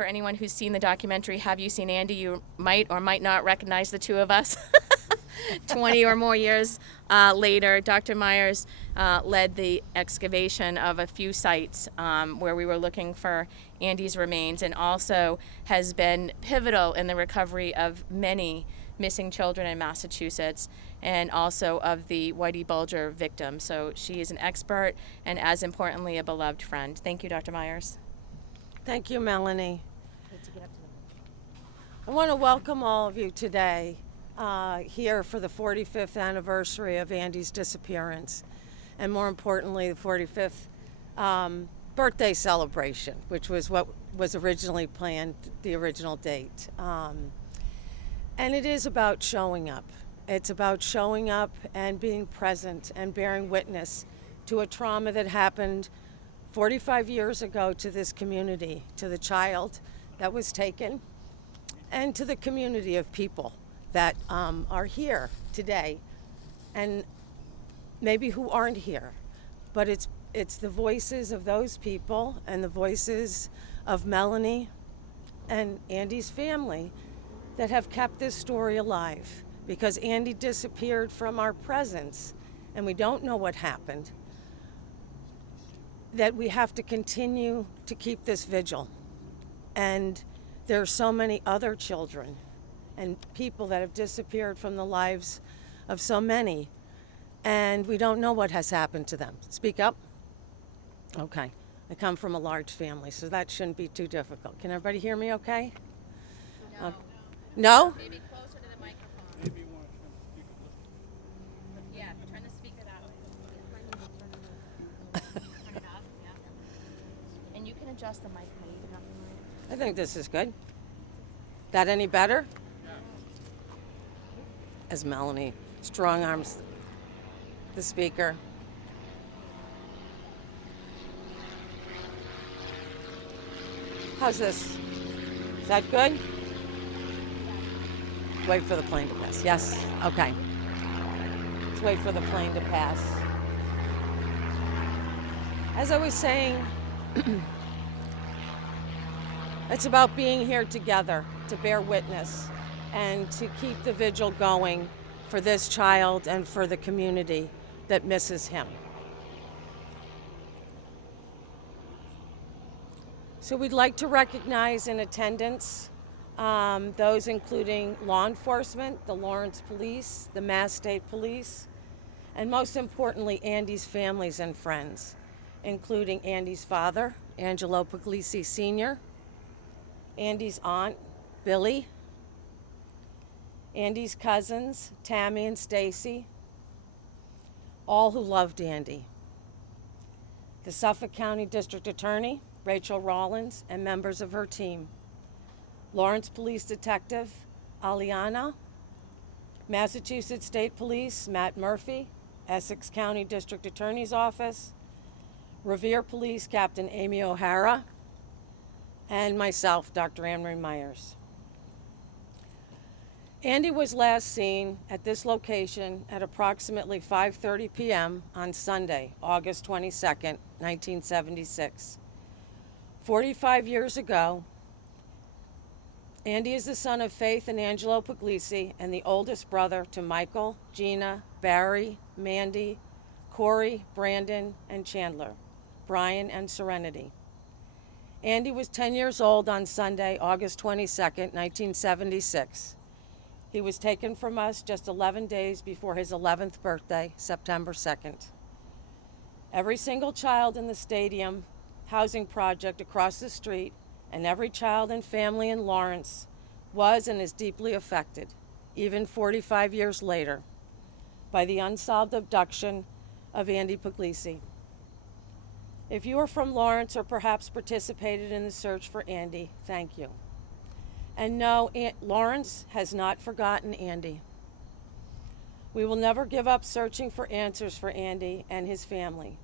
For anyone who's seen the documentary, Have You Seen Andy? You might or might not recognize the two of us. 20 or more years later, Dr. Mires led the excavation of a few sites where we were looking for Andy's remains, and also has been pivotal in the recovery of many missing children in Massachusetts, and also of the Whitey Bulger victim. So she is an expert and, as importantly, a beloved friend. Thank you, Dr. Mires. Thank you, Melanie. I want to welcome all of you today here for the 45th anniversary of Andy's disappearance, and more importantly, the 45th birthday celebration, which was what was originally planned, the original date. And it is about showing up. It's about showing up and being present and bearing witness to a trauma that happened 45 years ago to this community, to the child that was taken, and to the community of people that are here today, and maybe who aren't here. But it's the voices of those people and the voices of Melanie and Andy's family that have kept this story alive, because Andy disappeared from our presence and we don't know what happened, that we have to continue to keep this vigil. And there are so many other children and people that have disappeared from the lives of so many, and we don't know what has happened to them. Speak up. Okay. I come from a large family, so that shouldn't be too difficult. Can everybody hear me okay? No. No? Maybe closer to the microphone. Maybe you want to speak a little. Yeah, turn the speaker that way. Turn it up, yeah. And you can adjust the mic. I think this is good. That any better? Yeah. As Melanie strong arms the speaker. How's this? Is that good? Wait for the plane to pass. Yes? Okay. Let's wait for the plane to pass. As I was saying, it's about being here together to bear witness and to keep the vigil going for this child and for the community that misses him. So we'd like to recognize in attendance those including law enforcement, the Lawrence Police, the Mass State Police, and most importantly, Andy's families and friends, including Andy's father, Angelo Puglisi Sr., Andy's aunt, Billie, Andy's cousins, Tammy and Stacy, all who loved Andy. The Suffolk County District Attorney, Rachael Rollins, and members of her team. Lawrence Police Detective, Aliana, Massachusetts State Police, Matt Murphy, Essex County District Attorney's Office, Revere Police Captain Amy O'Hara, and myself, Dr. Anne-Marie Mires. Andy was last seen at this location at approximately 5:30 p.m. on Sunday, August 22nd, 1976. 45 years ago, Andy is the son of Faith and Angelo Puglisi and the oldest brother to Michael, Gina, Barry, Mandy, Corey, Brandon, and Chandler, Brian, and Serenity. Andy was 10 years old on Sunday, August 22nd, 1976. He was taken from us just 11 days before his 11th birthday, September 2nd. Every single child in the stadium housing project across the street and every child and family in Lawrence was and is deeply affected, even 45 years later, by the unsolved abduction of Andy Puglisi. If you are from Lawrence or perhaps participated in the search for Andy, thank you. And no, Lawrence has not forgotten Andy. We will never give up searching for answers for Andy and his family.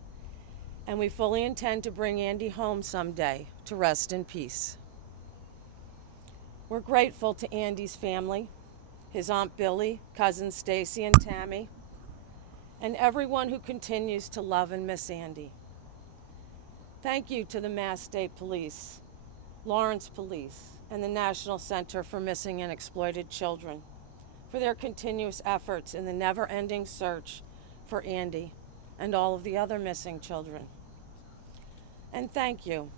And we fully intend to bring Andy home someday to rest in peace. We're grateful to Andy's family, his Aunt Billie, cousins Stacy and Tammy, and everyone who continues to love and miss Andy. Thank you to the Mass State Police, Lawrence Police, and the National Center for Missing and Exploited Children for their continuous efforts in the never-ending search for Andy and all of the other missing children. And thank you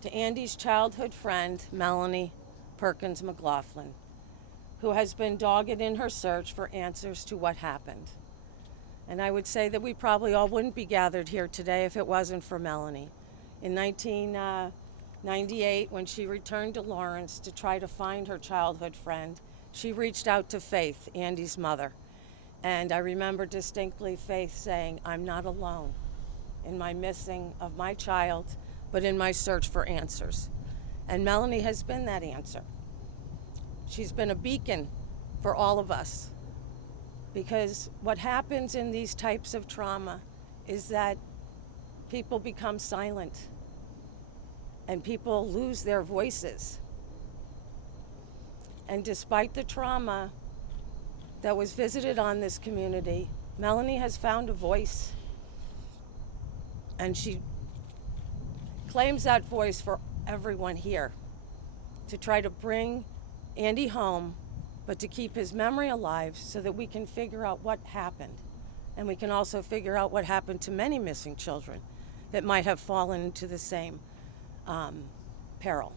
to Andy's childhood friend, Melanie Perkins McLaughlin, who has been dogged in her search for answers to what happened. And I would say that we probably all wouldn't be gathered here today if it wasn't for Melanie. In 1998, when she returned to Lawrence to try to find her childhood friend, she reached out to Faith, Andy's mother. And I remember distinctly Faith saying, "I'm not alone in my missing of my child, but in my search for answers." And Melanie has been that answer. She's been a beacon for all of us, because what happens in these types of trauma is that people become silent and people lose their voices. And despite the trauma that was visited on this community, Melanie has found a voice, and she claims that voice for everyone here to try to bring Andy home, but to keep his memory alive so that we can figure out what happened. And we can also figure out what happened to many missing children that might have fallen into the same peril.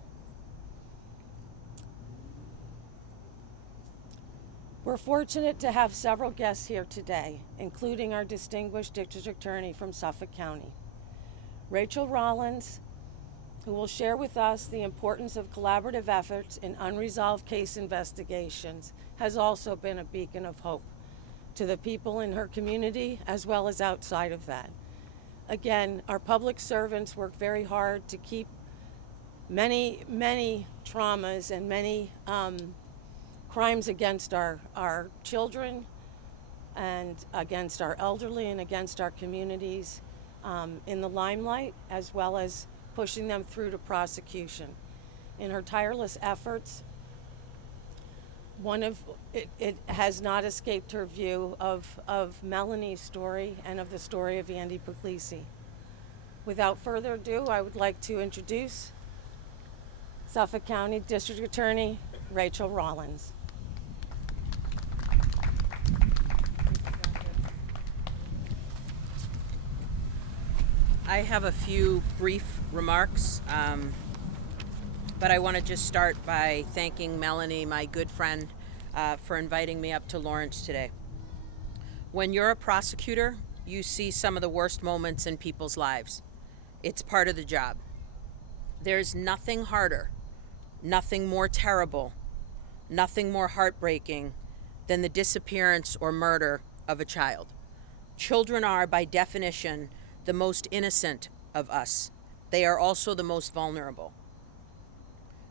We're fortunate to have several guests here today, including our distinguished district attorney from Suffolk County, Rachael Rollins, who will share with us the importance of collaborative efforts in unresolved case investigations, has also been a beacon of hope to the people in her community as well as outside of that. Again, our public servants work very hard to keep many traumas and many crimes against our children and against our elderly and against our communities in the limelight, as well as pushing them through to prosecution. In her tireless efforts, it has not escaped her view of Melanie's story and of the story of Andy Puglisi. Without further ado, I would like to introduce Suffolk County District Attorney Rachael Rollins. I have a few brief remarks, but I want to just start by thanking Melanie, my good friend, for inviting me up to Lawrence today. When you're a prosecutor, you see some of the worst moments in people's lives. It's part of the job. There's nothing harder, nothing more terrible, nothing more heartbreaking than the disappearance or murder of a child. Children are, by definition, the most innocent of us. They are also the most vulnerable.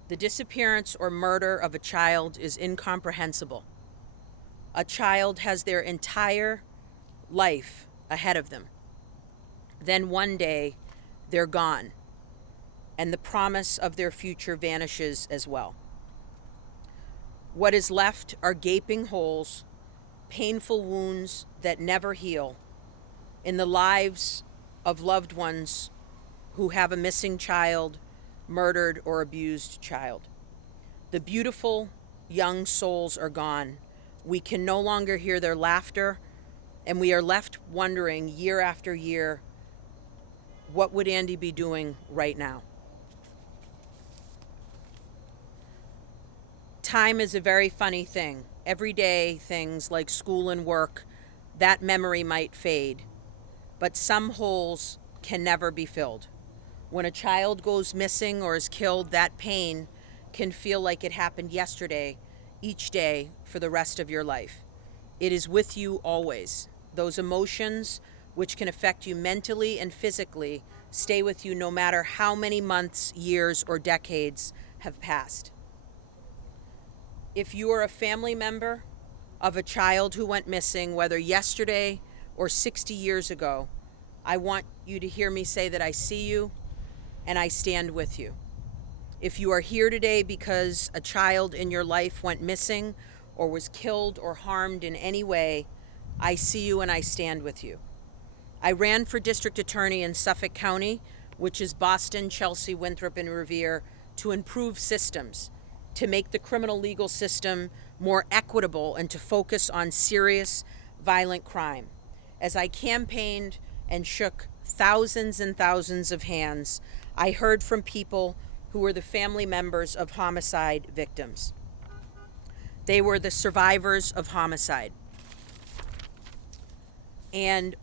The disappearance or murder of a child is incomprehensible. A child has their entire life ahead of them. Then one day, they're gone, and the promise of their future vanishes as well. What is left are gaping holes, painful wounds that never heal in the lives of loved ones who have a missing child, murdered or abused child. The beautiful young souls are gone. We can no longer hear their laughter, and we are left wondering year after year, what would Andy be doing right now? Time is a very funny thing. Every day, things like school and work, that memory might fade, but some holes can never be filled. When a child goes missing or is killed, that pain can feel like it happened yesterday, each day for the rest of your life. It is with you always. Those emotions, which can affect you mentally and physically, stay with you no matter how many months, years, or decades have passed. If you are a family member of a child who went missing, whether yesterday or 60 years ago, I want you to hear me say that I see you and I stand with you. If you are here today because a child in your life went missing or was killed or harmed in any way, I see you and I stand with you. I ran for district attorney in Suffolk County which is Boston, Chelsea, Winthrop, and Revere, to improve systems, to make the criminal legal system more equitable, and to focus on serious violent crime. As I campaigned and shook thousands and thousands of hands, I heard from people who were the family members of homicide victims. They were the survivors of homicide. And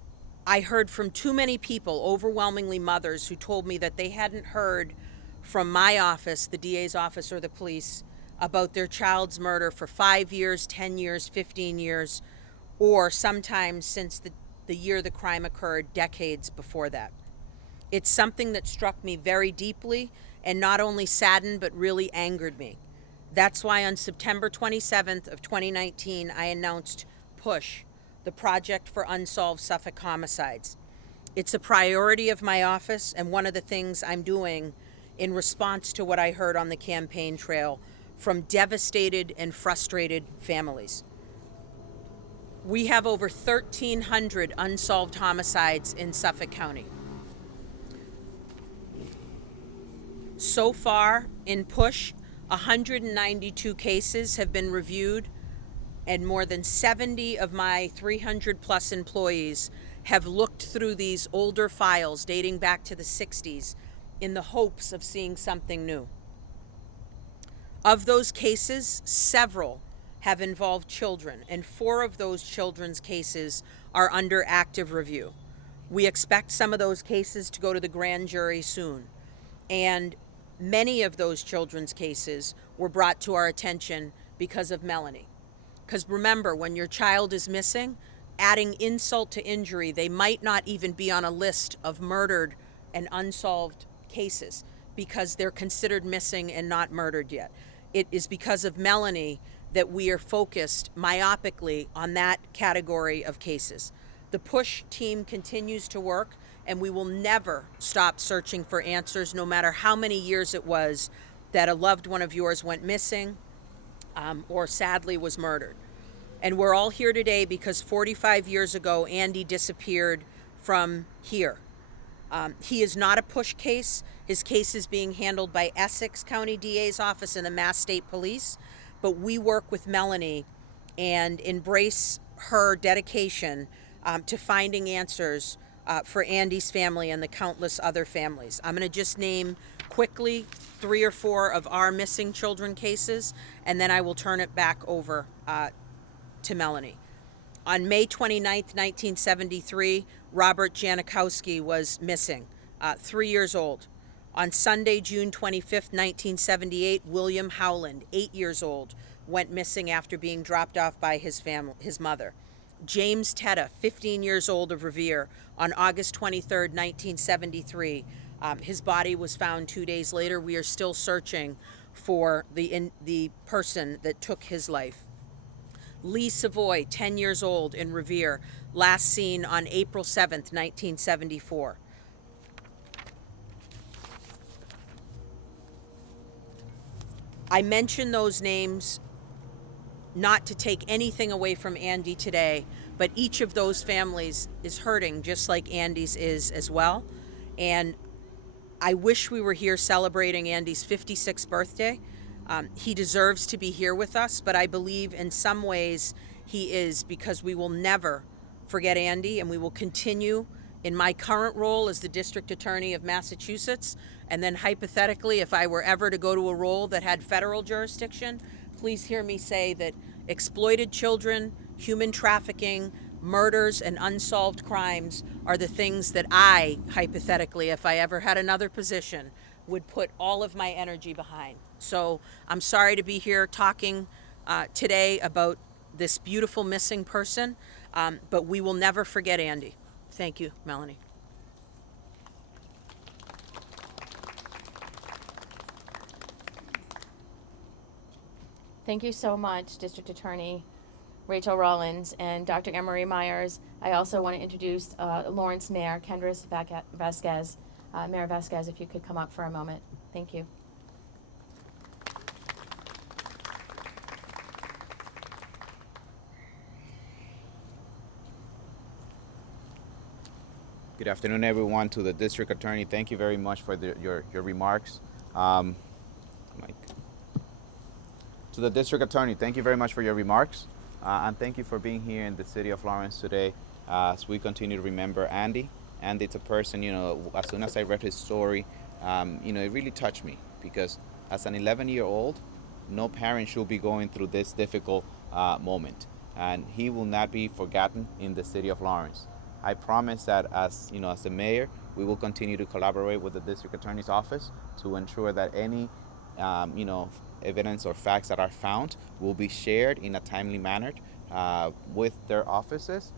I heard from too many people, overwhelmingly mothers, who told me that they hadn't heard from my office, the DA's office, or the police about their child's murder for 5 years, 10 years, 15 years, or sometimes since the year the crime occurred, decades before that. It's something that struck me very deeply and not only saddened but really angered me. That's why on September 27th of 2019, I announced PUSH, the Project for Unsolved Suffolk Homicides. It's a priority of my office and one of the things I'm doing in response to what I heard on the campaign trail from devastated and frustrated families. We have over 1,300 unsolved homicides in Suffolk County. So far in PUSH, 192 cases have been reviewed, and more than 70 of my 300 plus employees have looked through these older files dating back to the 60s in the hopes of seeing something new. Of those cases, several have involved children, and 4 of those children's cases are under active review. We expect some of those cases to go to the grand jury soon. And many of those children's cases were brought to our attention because of Melanie. Because remember, when your child is missing, adding insult to injury, they might not even be on a list of murdered and unsolved cases because they're considered missing and not murdered yet. It is because of Melanie that we are focused myopically on that category of cases. The PUSH team continues to work, and we will never stop searching for answers, no matter how many years it was that a loved one of yours went missing or sadly was murdered. And we're all here today because 45 years ago, Andy disappeared from here. He is not a PUSH case. His case is being handled by Essex County DA's office and the Mass State Police. But we work with Melanie and embrace her dedication to finding answers for Andy's family and the countless other families. I'm going to just name quickly 3 or 4 of our missing children cases, and then I will turn it back over to Melanie. On May 29th, 1973, Robert Janikowski was missing, 3 years old. On Sunday, June 25th, 1978, William Howland, 8 years old, went missing after being dropped off by his mother. James Tetta, 15 years old, of Revere, on August 23rd, 1973. His body was found 2 days later. We are still searching for the person that took his life. Lee Savoy, 10 years old, in Revere, last seen on April 7th, 1974. I mention those names not to take anything away from Andy today, but each of those families is hurting just like Andy's is as well. And I wish we were here celebrating Andy's 56th birthday. He deserves to be here with us, but I believe in some ways he is, because we will never forget Andy, and we will continue in my current role as the District Attorney of Massachusetts. And then hypothetically, if I were ever to go to a role that had federal jurisdiction, please hear me say that exploited children, human trafficking, murders, and unsolved crimes are the things that I, hypothetically, if I ever had another position, would put all of my energy behind. So I'm sorry to be here talking today about this beautiful missing person, but we will never forget Andy. Thank you, Melanie. Thank you so much, District Attorney Rachael Rollins and Dr. Emery Mires. I also want to introduce Lawrence Mayor Kendrys Vasquez. Mayor Vasquez, if you could come up for a moment. Thank you. Good afternoon, everyone. To the district attorney, thank you very much for your remarks. Um, Mike. To the district attorney, thank you very much for your remarks, and thank you for being here in the city of Lawrence today as we continue to remember Andy. Andy's a person, as soon as I read his story, it really touched me because as an 11-year-old, no parent should be going through this difficult moment, and he will not be forgotten in the city of Lawrence. I promise that as the mayor, we will continue to collaborate with the district attorney's office to ensure that any, evidence or facts that are found will be shared in a timely manner with their offices.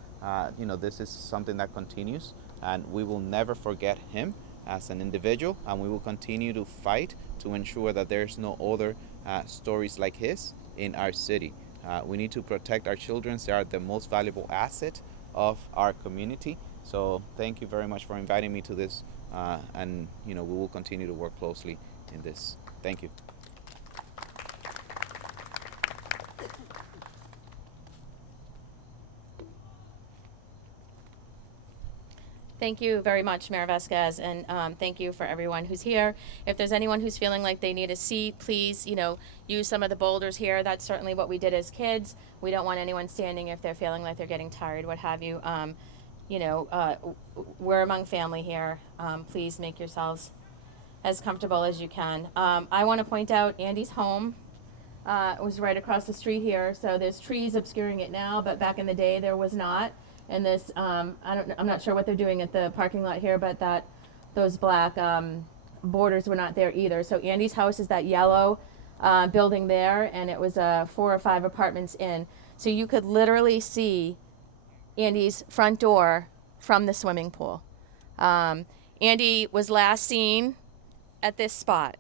This is something that continues, and we will never forget him as an individual, and we will continue to fight to ensure that there's no other stories like his in our city. We need to protect our children. They are the most valuable asset of our community. So thank you very much for inviting me to this, and we will continue to work closely in this. Thank you. Thank you very much, Mayor Vasquez, and thank you for everyone who's here. If there's anyone who's feeling like they need a seat, please, use some of the boulders here. That's certainly what we did as kids. We don't want anyone standing if they're feeling like they're getting tired, what have you. We're among family here. Please make yourselves as comfortable as you can. I want to point out Andy's home was right across the street here, so there's trees obscuring it now, but back in the day there was not. And this, I'm not sure what they're doing at the parking lot here, but those black borders were not there either. So Andy's house is that yellow building there, and it was 4 or 5 apartments in. So you could literally see Andy's front door from the swimming pool. Andy was last seen at this spot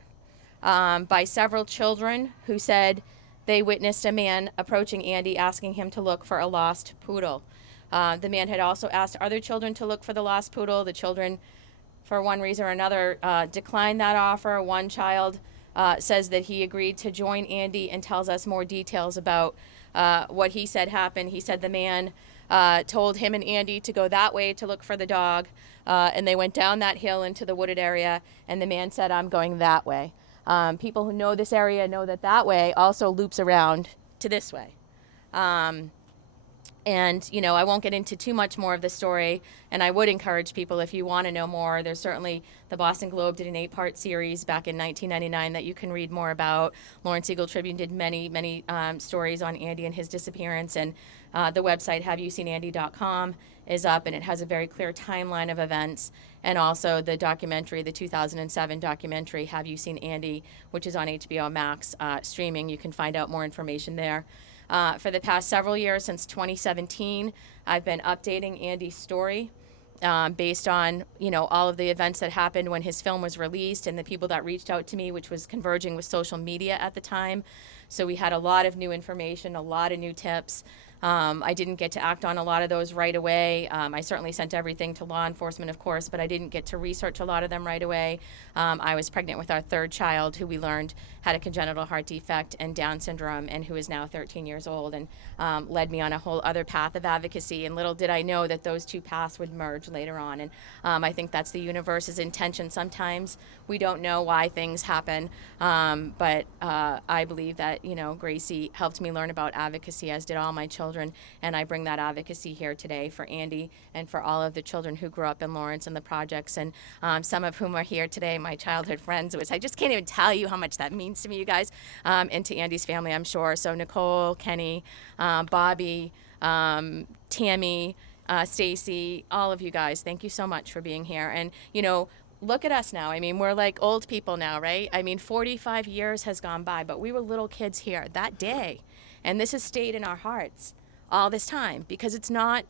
by several children who said they witnessed a man approaching Andy asking him to look for a lost poodle. The man had also asked other children to look for the lost poodle. The children, for one reason or another, declined that offer. One child says that he agreed to join Andy and tells us more details about what he said happened. He said the man told him and Andy to go that way to look for the dog, and they went down that hill into the wooded area, and the man said, "I'm going that way." People who know this area know that way also loops around to this way. And, I won't get into too much more of the story, and I would encourage people, if you want to know more, there's certainly, the Boston Globe did an 8-part series back in 1999 that you can read more about. Lawrence Eagle Tribune did many stories on Andy and his disappearance, and the website haveyouseenandy.com is up, and it has a very clear timeline of events, and also the documentary, the 2007 documentary, Have You Seen Andy, which is on HBO Max streaming. You can find out more information there. For the past several years, since 2017, I've been updating Andy's story based on, all of the events that happened when his film was released and the people that reached out to me, which was converging with social media at the time. So we had a lot of new information, a lot of new tips. I didn't get to act on a lot of those right away. I certainly sent everything to law enforcement, of course, but I didn't get to research a lot of them right away. I was pregnant with our 3rd child, who we learned had a congenital heart defect and Down syndrome, and who is now 13 years old, and led me on a whole other path of advocacy. And little did I know that those 2 paths would merge later on. And I think that's the universe's intention. Sometimes we don't know why things happen, but I believe that, Gracie helped me learn about advocacy, as did all my children, and I bring that advocacy here today for Andy and for all of the children who grew up in Lawrence and the projects, and some of whom are here today, my childhood friends, which I just can't even tell you how much that means to me, you guys, and to Andy's family, I'm sure. So Nicole, Kenny, Bobby, Tammy, Stacy, all of you guys, thank you so much for being here. And, look at us now. I mean, we're like old people now, right? I mean, 45 years has gone by, but we were little kids here that day. And this has stayed in our hearts all this time, because it's not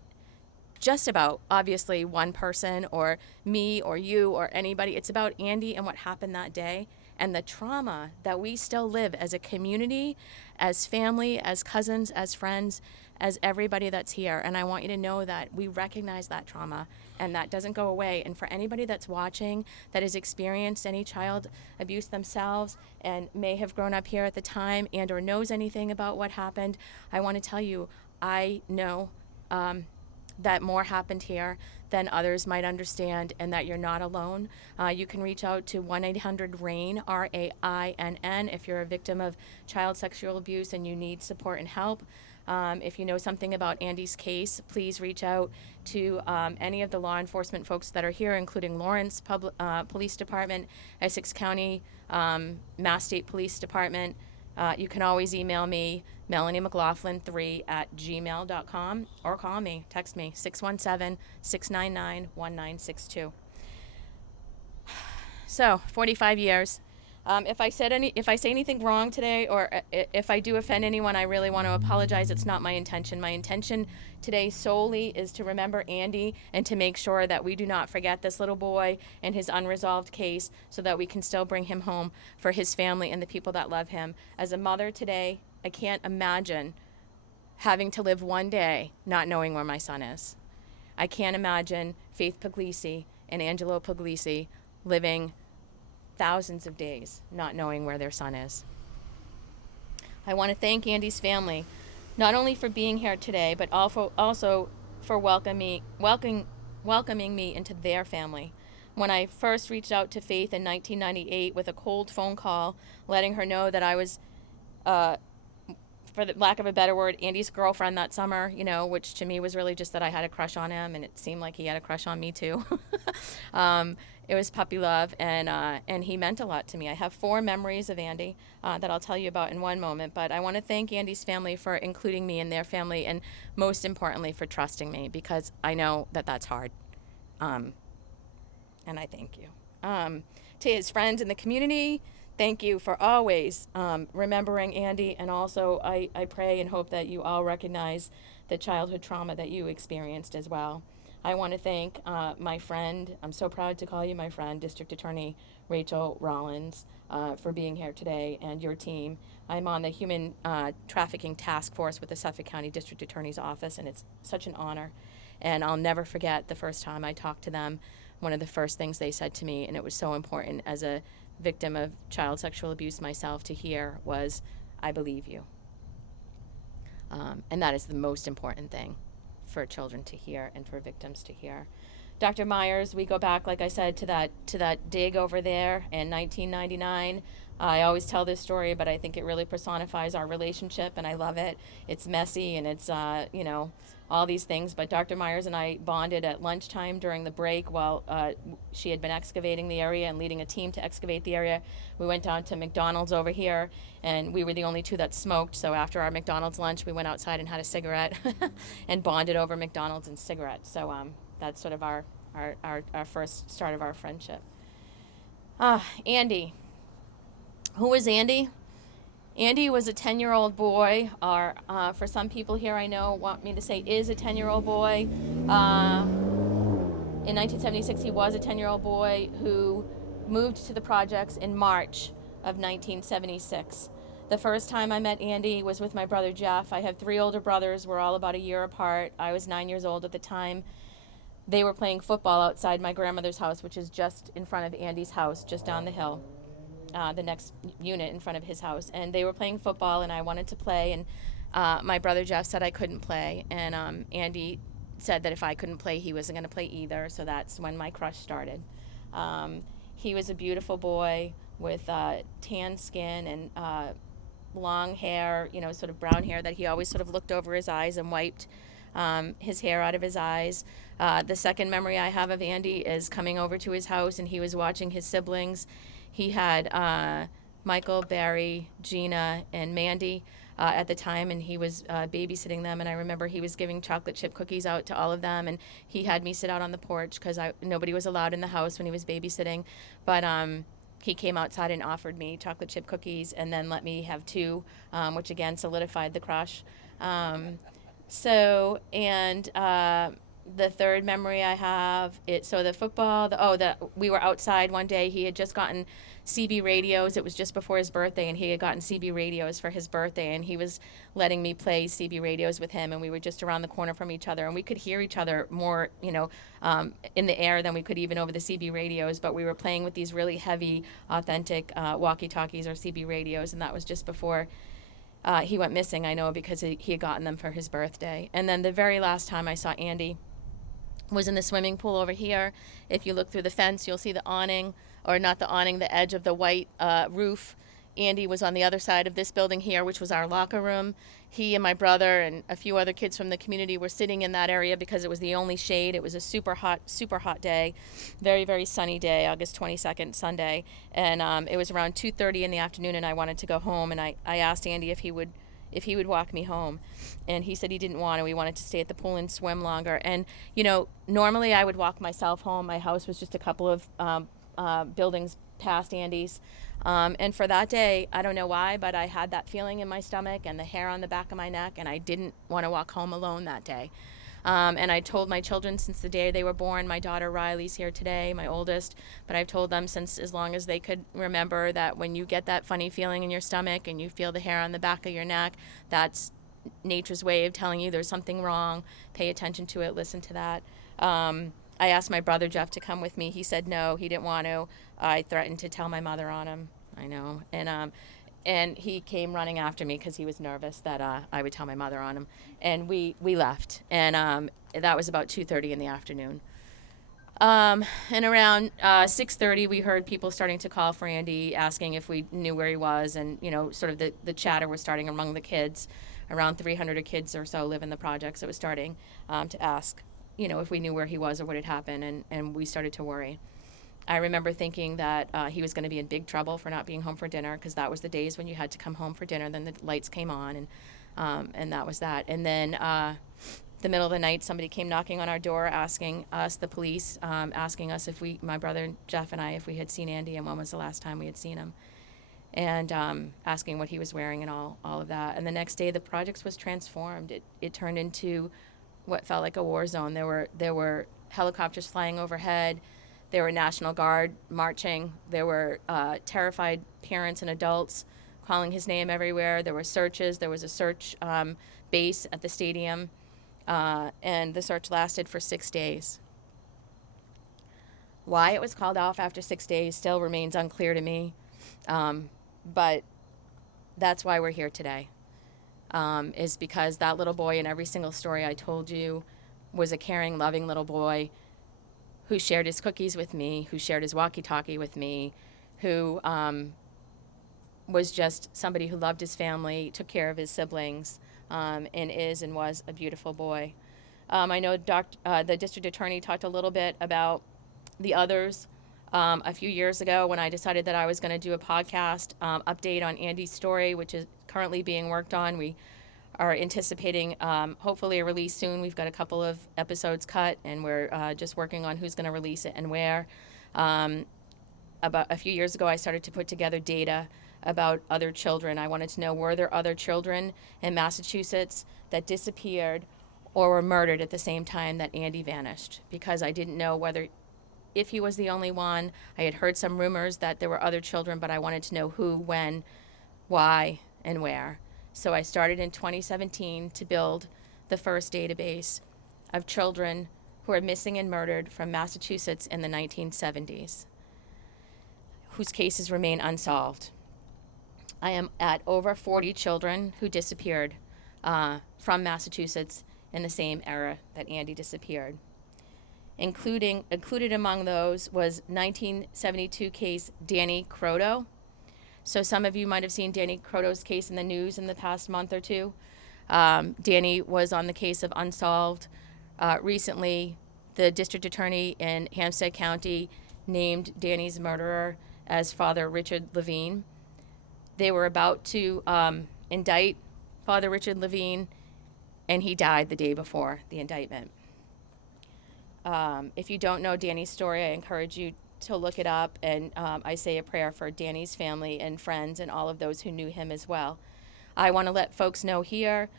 just about, obviously, one person or me or you or anybody. It's about Andy and what happened that day, and the trauma that we still live as a community, as family, as cousins, as friends, as everybody that's here. And I want you to know that we recognize that trauma, and that doesn't go away. And for anybody that's watching that has experienced any child abuse themselves and may have grown up here at the time and or knows anything about what happened, I want to tell you, I know that more happened here then others might understand, and that you're not alone. You can reach out to 1-800-RAIN, RAINN, if you're a victim of child sexual abuse and you need support and help. If you know something about Andy's case, please reach out to any of the law enforcement folks that are here, including Lawrence Police Department, Essex County, Mass State Police Department. You can always email me, Melanie McLaughlin3@gmail.com, or call me, text me, 617-699-1962. So, 45 years. If I say anything wrong today, or if I do offend anyone, I really want to apologize. It's not my intention. My intention today solely is to remember Andy and to make sure that we do not forget this little boy and his unresolved case, so that we can still bring him home for his family and the people that love him. As a mother today, I can't imagine having to live one day not knowing where my son is. I can't imagine Faith Puglisi and Angelo Puglisi living thousands of days not knowing where their son is. I want to thank Andy's family, not only for being here today, but also for welcoming me into their family. When I first reached out to Faith in 1998 with a cold phone call, letting her know that I was, for the lack of a better word, Andy's girlfriend that summer, which to me was really just that I had a crush on him, and it seemed like he had a crush on me too. It was puppy love, and he meant a lot to me. I have 4 memories of Andy that I'll tell you about in one moment, but I want to thank Andy's family for including me in their family, and most importantly for trusting me, because I know that that's hard. And I thank you. To his friends in the community, thank you for always remembering Andy, and also I pray and hope that you all recognize the childhood trauma that you experienced as well. I want to thank my friend, I'm so proud to call you my friend, District Attorney Rachael Rollins, for being here today, and your team. I'm on the Human Trafficking Task Force with the Suffolk County District Attorney's Office, and it's such an honor. And I'll never forget the first time I talked to them. One of the first things they said to me, and it was so important as a victim of child sexual abuse myself to hear, was, "I believe you." And that is the most important thing for children to hear and for victims to hear. Dr. Mires, we go back, like I said, to that dig over there in 1999. I always tell this story, but I think it really personifies our relationship, and I love it. It's messy, and it's all these things. But Dr. Mires and I bonded at lunchtime during the break while she had been excavating the area and leading a team to excavate the area. We went down to McDonald's over here, and we were the only 2 that smoked. So after our McDonald's lunch, we went outside and had a cigarette and bonded over McDonald's and cigarettes. So that's sort of our first start of our friendship. Andy. Who was Andy? Andy was a 10-year-old boy, or for some people here I know want me to say is a 10-year-old boy. In 1976, he was a 10-year-old boy who moved to the projects in March of 1976. The first time I met Andy was with my brother Jeff. I have 3 older brothers. We're all about a year apart. I was 9 years old at the time. They were playing football outside my grandmother's house, which is just in front of Andy's house, just down the hill. The next unit in front of his house, and they were playing football, and I wanted to play, and my brother Jeff said I couldn't play, and Andy said that if I couldn't play, he wasn't going to play either. So that's when my crush started. He was a beautiful boy with tan skin and long hair, sort of brown hair that he always sort of looked over his eyes and wiped his hair out of his eyes. The second memory I have of Andy is coming over to his house, and he was watching his siblings. He had Michael, Barry, Gina, and Mandy at the time, and he was babysitting them. And I remember he was giving chocolate chip cookies out to all of them, and he had me sit out on the porch because nobody was allowed in the house when he was babysitting. But he came outside and offered me chocolate chip cookies, and then let me have 2, which again solidified the crush. The third memory I have, the football, we were outside one day. He had just gotten CB radios. It was just before his birthday, and he had gotten CB radios for his birthday, and he was letting me play CB radios with him, and we were just around the corner from each other, and we could hear each other more, in the air than we could even over the CB radios, but we were playing with these really heavy, authentic walkie-talkies or CB radios, and that was just before he went missing, I know, because he had gotten them for his birthday. And then the very last time I saw Andy was in the swimming pool over here. If you look through the fence, you'll see the awning, or not the awning, the edge of the white roof. Andy was on the other side of this building here, which was our locker room. He and my brother and a few other kids from the community were sitting in that area because it was the only shade. It was a super hot day, very, very sunny day, August 22nd, Sunday. And it was around 2:30 in the afternoon, and I wanted to go home. And I asked Andy if he would walk me home, and he said he didn't want to. He wanted to stay at the pool and swim longer. And normally I would walk myself home. My house was just a couple of buildings past Andy's, and for that day, I don't know why, but I had that feeling in my stomach and the hair on the back of my neck, and I didn't want to walk home alone that day. And I told my children since the day they were born. My daughter Riley's here today, my oldest, but I've told them since as long as they could remember that when you get that funny feeling in your stomach and you feel the hair on the back of your neck, that's nature's way of telling you there's something wrong. Pay attention to it, listen to that. I asked my brother Jeff to come with me. He said no, he didn't want to. I threatened to tell my mother on him. I know. And he came running after me because he was nervous that I would tell my mother on him. And we left. And that was about 2:30 in the afternoon. And around 6:30, we heard people starting to call for Andy, asking if we knew where he was. And, sort of the chatter was starting among the kids. Around 300 kids or so live in the projects. It was starting to ask, if we knew where he was or what had happened. And we started to worry. I remember thinking that he was going to be in big trouble for not being home for dinner, because that was the days when you had to come home for dinner. Then the lights came on, and that was that. And then the middle of the night, somebody came knocking on our door, asking us, the police, asking us if my brother Jeff and I, if we had seen Andy and when was the last time we had seen him, and asking what he was wearing and all of that. And the next day, the projects was transformed. It turned into what felt like a war zone. There were helicopters flying overhead. There were National Guard marching. There were terrified parents and adults calling his name everywhere. There were searches. There was a search base at the stadium, and the search lasted for 6 days. Why it was called off after 6 days still remains unclear to me, but that's why we're here today, is because that little boy, in every single story I told you, was a caring, loving little boy who shared his cookies with me, who shared his walkie-talkie with me, who was just somebody who loved his family, took care of his siblings, and is and was a beautiful boy. I know the district attorney talked a little bit about the others a few years ago when I decided that I was going to do a podcast update on Andy's story, which is currently being worked on. We are anticipating hopefully a release soon. We've got a couple of episodes cut, and we're just working on who's going to release it and where. About a few years ago, I started to put together data about other children. I wanted to know, were there other children in Massachusetts that disappeared or were murdered at the same time that Andy vanished? Because I didn't know if he was the only one. I had heard some rumors that there were other children, but I wanted to know who, when, why, and where. So I started in 2017 to build the first database of children who are missing and murdered from Massachusetts in the 1970s, whose cases remain unsolved. I am at over 40 children who disappeared from Massachusetts in the same era that Andy disappeared. Included among those was 1972 case Danny Croto. So some of you might have seen Danny Croto's case in the news in the past month or two. Danny was on the case of unsolved. Recently, the district attorney in Hampstead County named Danny's murderer as Father Richard Levine. They were about to indict Father Richard Levine, and he died the day before the indictment. If you don't know Danny's story, I encourage you to look it up, and I say a prayer for Danny's family and friends and all of those who knew him as well. I want to let folks know here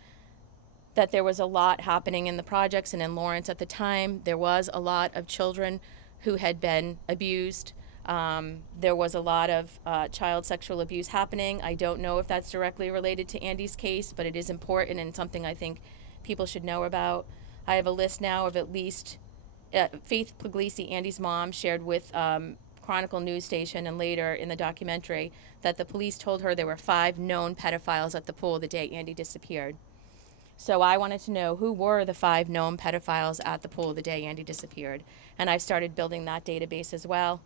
that there was a lot happening in the projects and in Lawrence at the time. There was a lot of children who had been abused. There was a lot of child sexual abuse happening. I don't know if that's directly related to Andy's case, but it is important and something I think people should know about. I have a list now of at least Faith Puglisi, Andy's mom, shared with Chronicle News Station and later in the documentary that the police told her there were 5 known pedophiles at the pool the day Andy disappeared. So I wanted to know who were the 5 known pedophiles at the pool the day Andy disappeared. And I've started building that database as well.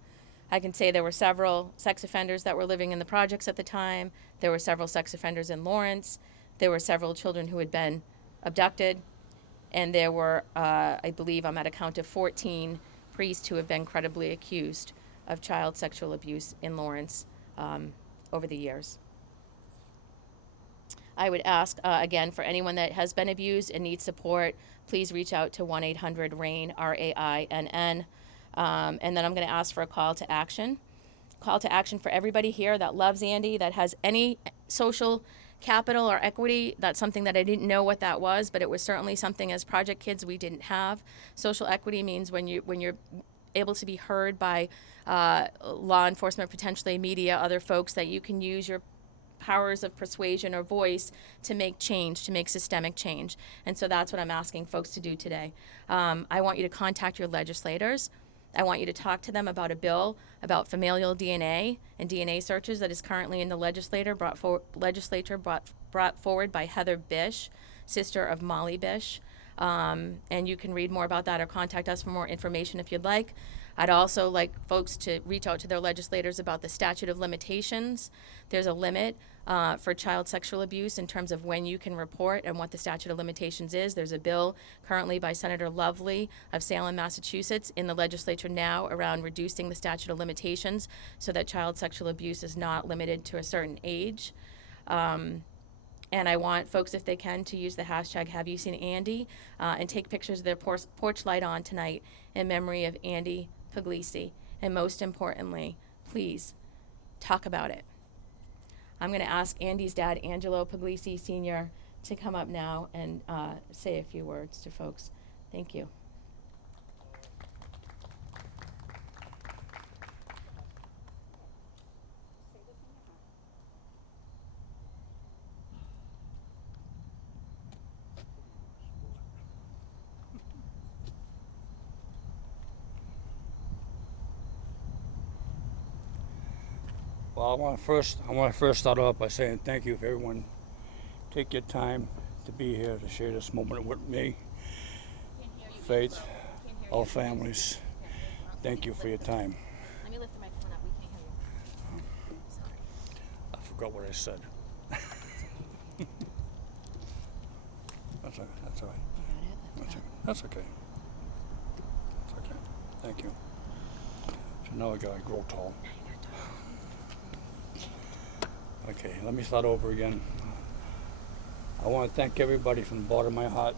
I can say there were several sex offenders that were living in the projects at the time. There were several sex offenders in Lawrence. There were several children who had been abducted. And there were, I believe I'm at a count of 14 priests who have been credibly accused of child sexual abuse in Lawrence over the years. I would ask, again, for anyone that has been abused and needs support, please reach out to 1-800-RAIN, RAINN. And then I'm going to ask for a call to action. Call to action for everybody here that loves Andy, that has any social capital or equity. That's something that I didn't know what that was, but it was certainly something as project kids we didn't have. Social equity means when you're able to be heard by law enforcement, potentially media, other folks, that you can use your powers of persuasion or voice to make change, to make systemic change. And so that's what I'm asking folks to do today. I want you to contact your legislators. I want you to talk to them about a bill about familial DNA and DNA searches that is currently in the legislature, brought forward by Heather Bish, sister of Molly Bish. And you can read more about that or contact us for more information if you'd like. I'd also like folks to reach out to their legislators about the statute of limitations. There's a limit for child sexual abuse in terms of when you can report and what the statute of limitations is. There's a bill currently by Senator Lovely of Salem, Massachusetts, in the legislature now around reducing the statute of limitations so that child sexual abuse is not limited to a certain age. And I want folks, if they can, to use the hashtag #HaveYouSeenAndy and take pictures of their porch light on tonight in memory of Andy Puglisi. And most importantly, please talk about it. I'm going to ask Andy's dad, Angelo Puglisi Sr., to come up now and say a few words to folks. Thank you. Well, I want to first start off by saying thank you for everyone. Take your time to be here to share this moment with me, Faith, all families. Thank you for your time. Let me lift the microphone up. We can't hear you. Sorry. I forgot what I said. That's all right. That's all right. That's okay. That's okay. Thank you. So now I gotta grow tall. Okay, let me start over again. I want to thank everybody from the bottom of my heart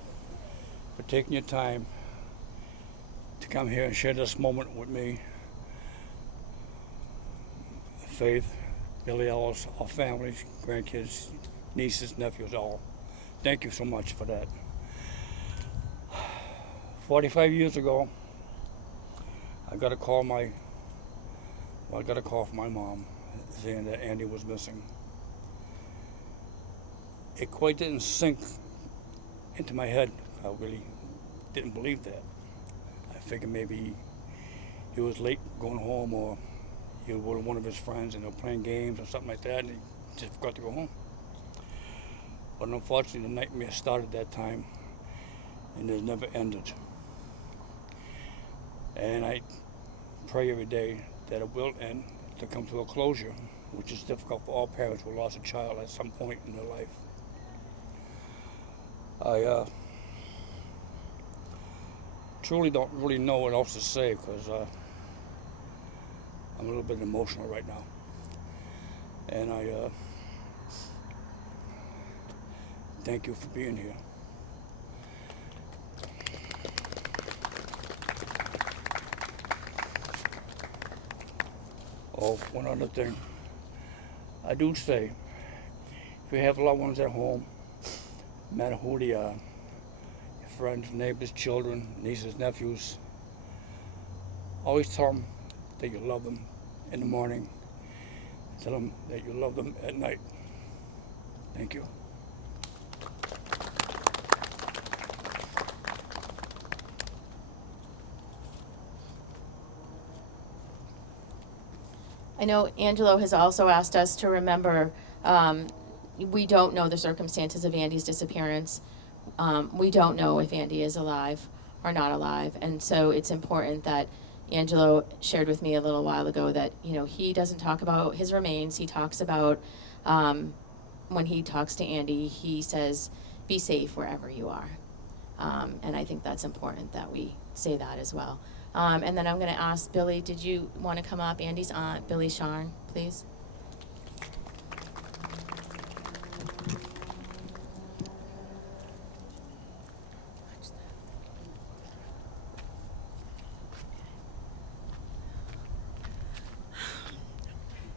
for taking your time to come here and share this moment with me, Faith, Billie Ellis, our families, grandkids, nieces, nephews, all. Thank you so much for that. 45 years ago, I got a call from my mom saying that Andy was missing. It quite didn't sink into my head. I really didn't believe that. I figured maybe he was late going home, or he was with one of his friends and they were playing games or something like that, and he just forgot to go home. But unfortunately, the nightmare started that time, and it never ended. And I pray every day that it will end, to come to a closure, which is difficult for all parents who lost a child at some point in their life. I truly don't really know what else to say, because I'm a little bit emotional right now. And I thank you for being here. Oh, one other thing. I do say, if you have loved ones at home, no matter who they are, your friends, neighbors, children, nieces, nephews, always tell them that you love them in the morning. Tell them that you love them at night. Thank you. I know Angelo has also asked us to remember we don't know the circumstances of Andy's disappearance. We don't know if Andy is alive or not alive, and so it's important that Angelo shared with me a little while ago that, you know, he doesn't talk about his remains. He talks about, when he talks to Andy, he says, be safe wherever you are. And I think that's important that we say that as well. And then I'm going to ask Billie, did you want to come up? Andy's aunt, Billie Scharn, please.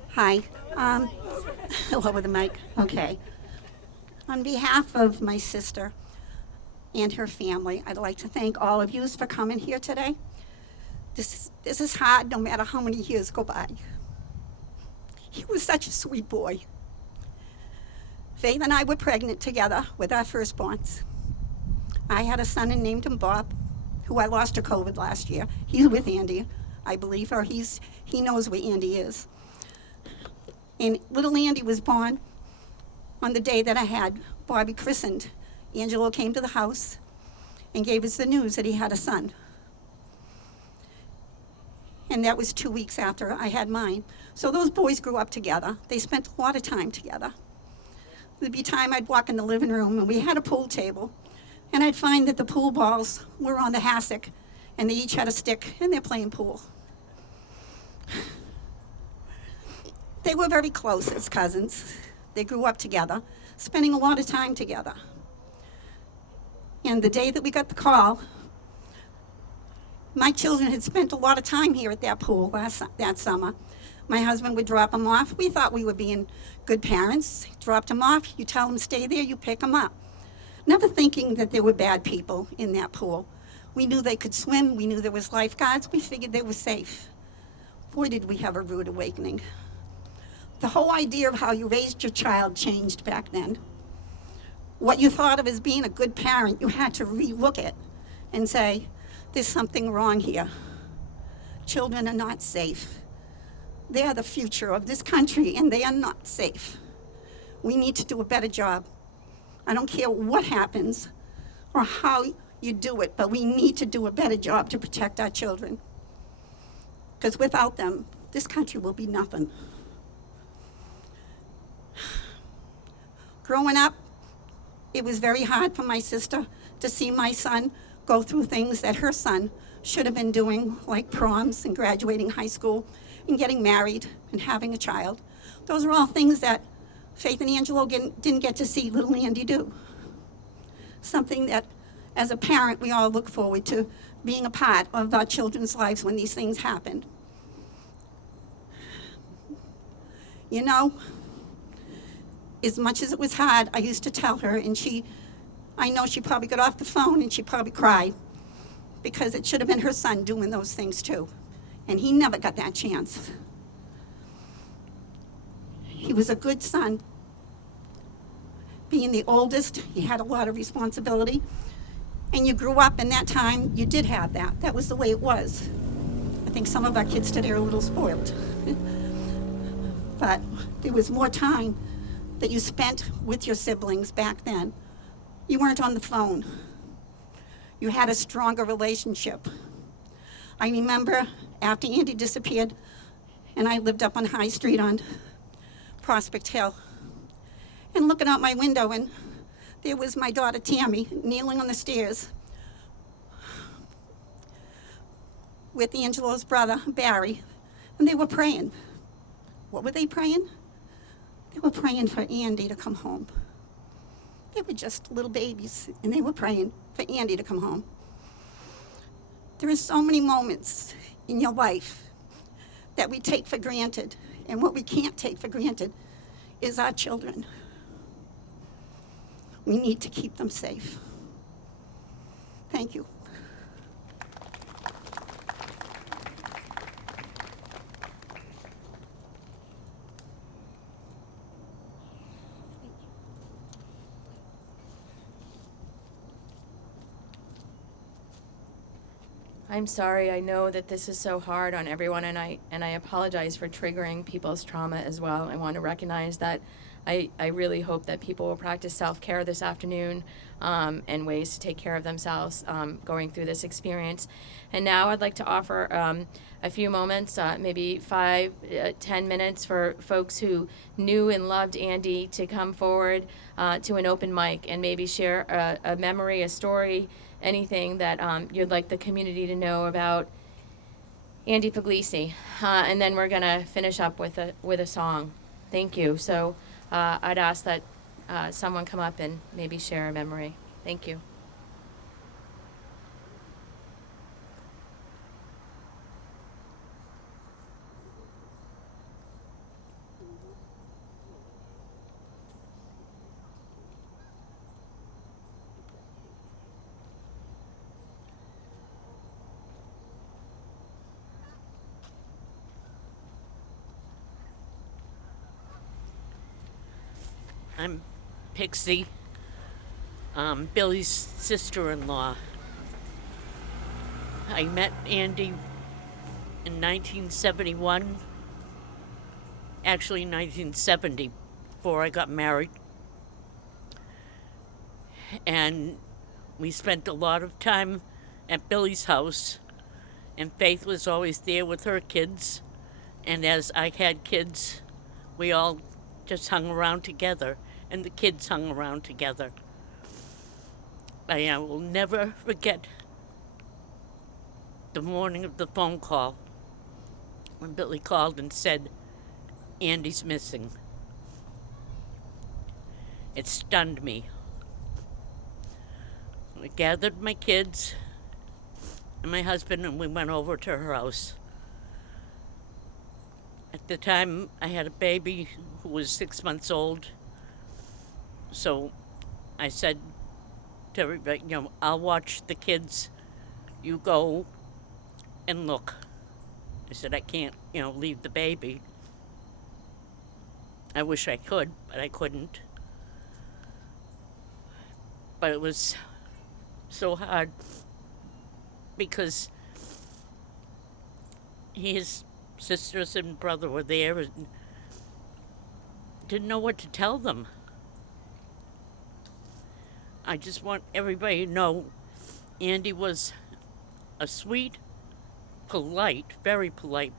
Hi. Hello with the mic. Okay. On behalf of my sister and her family, I'd like to thank all of you for coming here today. This is hard no matter how many years go by. He was such a sweet boy. Faith and I were pregnant together with our firstborns. I had a son and named him Bob, who I lost to COVID last year. He's with Andy, I believe, or he knows where Andy is. And little Andy was born on the day that I had Bobby christened. Angelo came to the house and gave us the news that he had a son. And that was 2 weeks after I had mine. So those boys grew up together. They spent a lot of time together. There'd be time I'd walk in the living room and we had a pool table, and I'd find that the pool balls were on the hassock and they each had a stick and they're playing pool. They were very close as cousins. They grew up together, spending a lot of time together. And the day that we got the call, my children had spent a lot of time here at that pool that summer. My husband would drop them off. We thought we were being good parents. Dropped them off, you tell them stay there, you pick them up. Never thinking that there were bad people in that pool. We knew they could swim, we knew there was lifeguards, we figured they were safe. Boy, did we have a rude awakening. The whole idea of how you raised your child changed back then. What you thought of as being a good parent, you had to re-look at and say, there's something wrong here. Children are not safe. They are the future of this country, and they are not safe. We need to do a better job. I don't care what happens or how you do it, but we need to do a better job to protect our children. Because without them, this country will be nothing. Growing up, it was very hard for my sister to see my son go through things that her son should have been doing, like proms and graduating high school and getting married and having a child. Those are all things that Faith and Angelo didn't get to see little Andy do. Something that, as a parent, we all look forward to being a part of our children's lives when these things happen. You know, as much as it was hard, I used to tell her, and I know she probably got off the phone and she probably cried, because it should have been her son doing those things too. And he never got that chance. He was a good son. Being the oldest, he had a lot of responsibility. And you grew up in that time, you did have that. That was the way it was. I think some of our kids today are a little spoiled. But there was more time that you spent with your siblings back then. You weren't on the phone. You had a stronger relationship. I remember after Andy disappeared, and I lived up on High Street on Prospect Hill, and looking out my window, and there was my daughter Tammy kneeling on the stairs with Angelo's brother, Barry, and they were praying. What were they praying? They were praying for Andy to come home. They were just little babies, and they were praying for Andy to come home. There are so many moments in your life that we take for granted, and what we can't take for granted is our children. We need to keep them safe. Thank you. I I'm sorry. I know that this is so hard on everyone, and I apologize for triggering people's trauma as well. I want to recognize that I really hope that people will practice self-care this afternoon, and ways to take care of themselves going through this experience. And now I'd like to offer a few moments, maybe 5-10 minutes, for folks who knew and loved Andy to come forward to an open mic and maybe share a memory, a story, anything that you'd like the community to know about Andy Puglisi. And then we're going to finish up with a song. Thank you. So I'd ask that someone come up and maybe share a memory. Thank you. I'm Pixie, Billie's sister-in-law. I met Andy in 1971, actually 1970, before I got married. And we spent a lot of time at Billie's house, and Faith was always there with her kids. And as I had kids, we all just hung around together, and the kids hung around together. I will never forget the morning of the phone call when Billie called and said, "Andy's missing." It stunned me. I gathered my kids and my husband, and we went over to her house. At the time, I had a baby who was 6 months old. So I said to everybody, I'll watch the kids. You go and look. I said, I can't, leave the baby. I wish I could, but I couldn't. But it was so hard because his sisters and brother were there and didn't know what to tell them. I just want everybody to know Andy was a sweet, polite, very polite,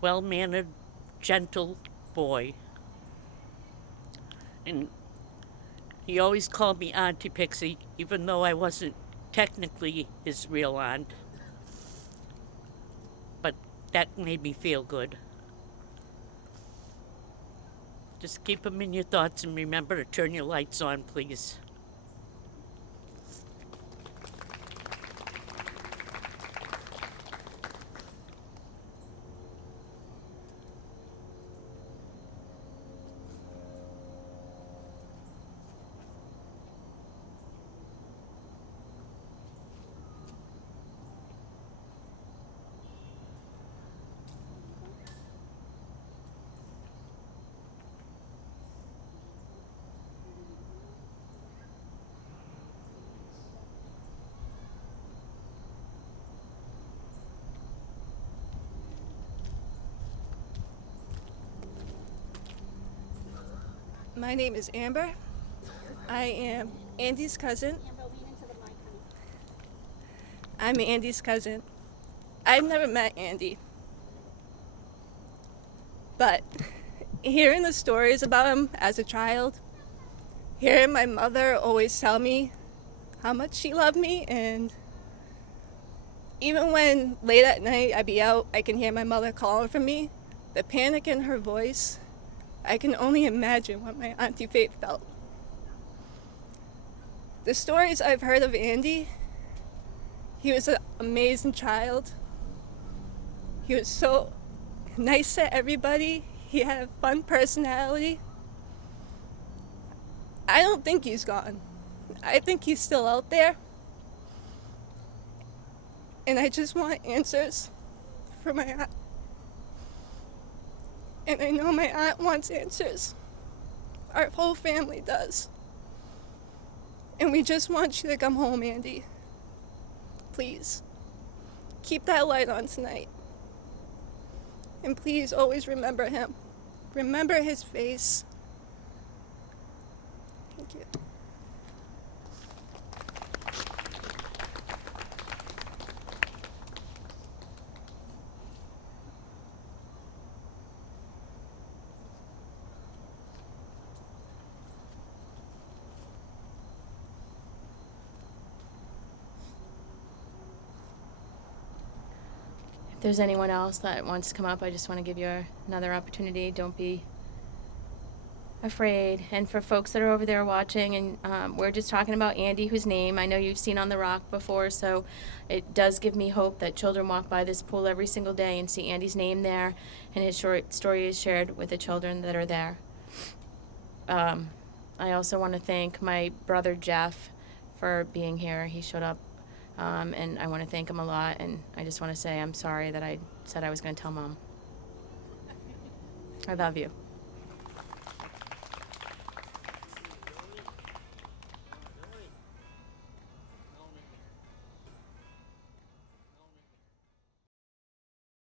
well-mannered, gentle boy. And he always called me Auntie Pixie, even though I wasn't technically his real aunt. But that made me feel good. Just keep them in your thoughts and remember to turn your lights on, please. My name is Amber. I am Andy's cousin. I'm Andy's cousin. I've never met Andy. But hearing the stories about him as a child, hearing my mother always tell me how much she loved me, and even when late at night I'd be out, I can hear my mother calling for me, the panic in her voice, I can only imagine what my Auntie Faith felt. The stories I've heard of Andy, he was an amazing child. He was so nice to everybody. He had a fun personality. I don't think he's gone. I think he's still out there. And I just want answers for my aunt. And I know my aunt wants answers. Our whole family does. And we just want you to come home, Andy. please, keep that light on tonight. And please always remember him. Remember his face. Thank you. If there's anyone else that wants to come up, I just want to give you another opportunity. Don't be afraid. And for folks that are over there watching, and we're just talking about Andy, whose name I know you've seen on the rock before, so it does give me hope that children walk by this pool every single day and see Andy's name there, and his short story is shared with the children that are there. I also want to thank my brother Jeff for being here. He showed up, and I want to thank him a lot, and I just want to say I'm sorry that I said I was going to tell Mom. I love you.